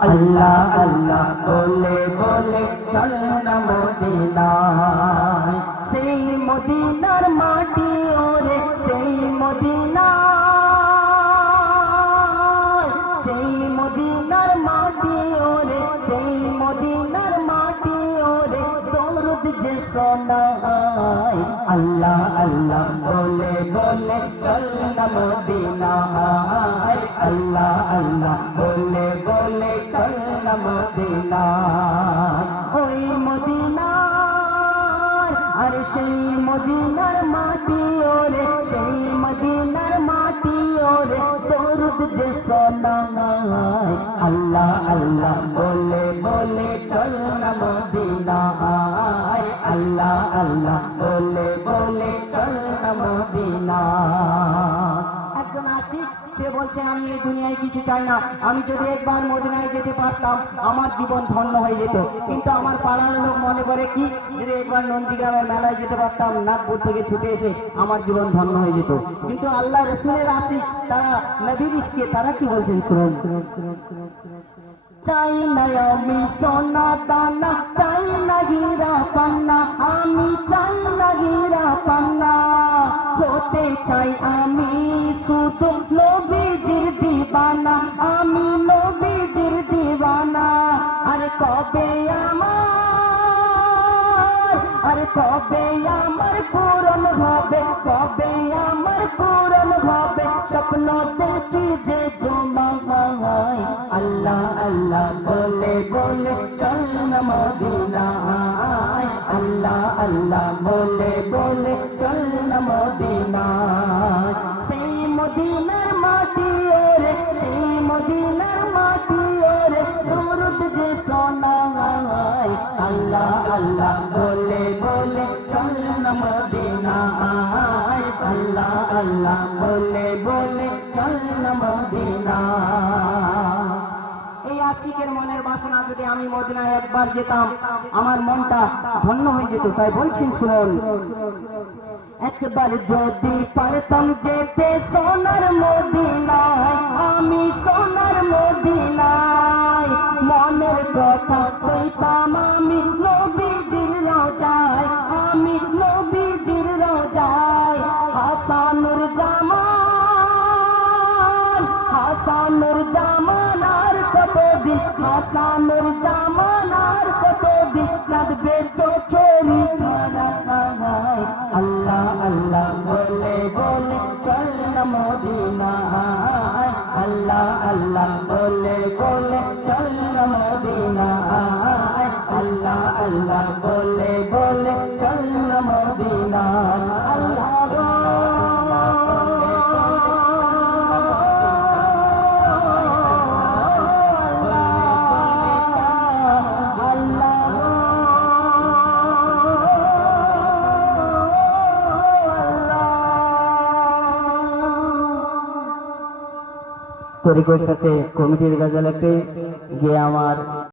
আল্লাহ আল্লাহ বলে বলে চল না দরুদ আল্লাহ আল্লাহ, বলে বলে, চল না মদিনায়। আল্লাহ আল্লাহ, বলে বলে, চল না ওই মদিনার, আর সেই মদিনার মাটি ওরে, সেই মদিনার মাটি ওরে, দরুদ যে শোনায়। আল্লাহ আল্লাহ, বলে বলে, চল না মদিনায়। আল্লাহ বলে বলে, চল না একজন আশিক, সে বলছে, আমি এই দুনিয়ায় কিছু চাই না। আমি যদি একবার মদিনায় যেতে পারতাম, আমার জীবন ধন্য হয়ে যেত। কিন্তু আমার পাড়ার লোক মনে করে কি? যদি একবার নন্দীগ্রামের মেলায় যেতে পারতাম, নাগপুর থেকে ছুটে এসে আমার জীবন ধন্য হয়ে যেত। কিন্তু আল্লাহ রসুলের আশিক, তারা নবীর ইসকে, তারা কি বলছেন শুনুন? চাই না আমি সোনা দানা, চাই না হীরা পান্না চাই আমি শুধু নবীজির দিবানা, আমি নবীজির দিবানা। আর কবে আমার, আর কবে আমার পূরণ হবে, কবে আমার পূরণ হবে? স্বপ্ন দেখি যে জমায় আল্লাহ আল্লাহ বলে বলে চল না আল্লাহ আল্লাহ বলে বলে চল আমি মদিনায় একবার যদি পারতাম যেতে সোনার মদিনায়, আমি সোনার মদিনায়, মনের কথা কইতাম আমি নবীজির রোজায়, আমি নবীজির রোজায় হাসানুর হাসানুর জামানার কতদিন? হাসানোর জামানার কতদিন? কাঁদবে চোখের আল্লাহ আল্লাহ বলে বলে চল না মদিনায়। আল্লাহ আল্লাহ বলে বলে তো সাথে কমিটির একটি গিয়ে আমার